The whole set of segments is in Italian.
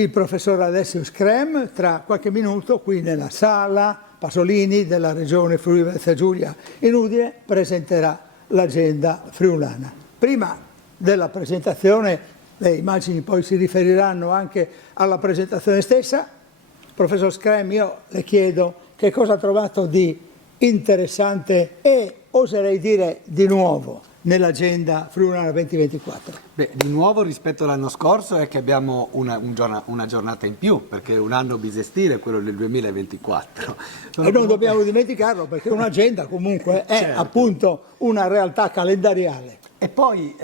il professor Alessio Screm tra qualche minuto qui nella sala Pasolini della Regione Friuli Venezia Giulia in Udine presenterà l'agenda friulana. Prima della presentazione, le immagini poi si riferiranno anche alla presentazione stessa. Professor Screm, io le chiedo che cosa ha trovato di interessante e oserei dire di nuovo nell'agenda friulana 2024. Beh, di nuovo rispetto all'anno scorso è che abbiamo una giornata in più, perché è un anno bisestile, quello del 2024. E non dobbiamo dimenticarlo, perché un'agenda comunque è certo, appunto una realtà calendariale. E poi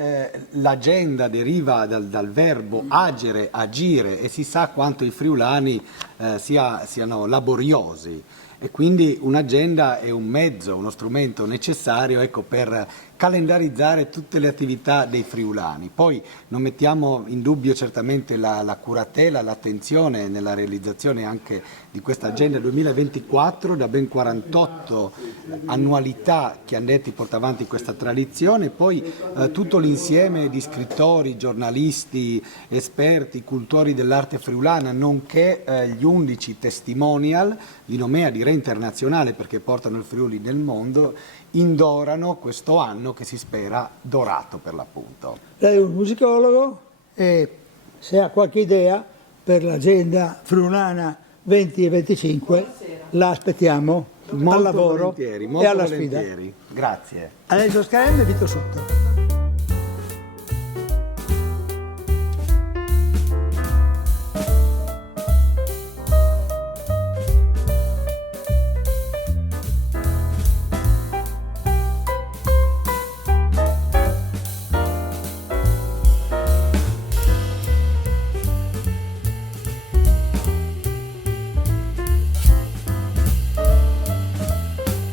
l'agenda deriva dal verbo agere, agire, e si sa quanto i friulani siano laboriosi. E quindi un'agenda è un mezzo, uno strumento necessario, ecco, per calendarizzare tutte le attività dei friulani. Poi non mettiamo in dubbio certamente la curatela, l'attenzione nella realizzazione anche di questa agenda 2024, da ben 48 annualità che Annetti porta avanti questa tradizione, poi tutto l'insieme di scrittori, giornalisti, esperti, cultori dell'arte friulana, nonché gli 11 testimonial di nomea di re internazionale, perché portano il Friuli nel mondo, indorano questo anno che si spera dorato per l'appunto. Lei è un musicologo e se ha qualche idea per l'agenda friulana 20 e 25 la aspettiamo al lavoro Molto e alla sfida. volentieri. Grazie. Alessio Screm e Vito Sotto.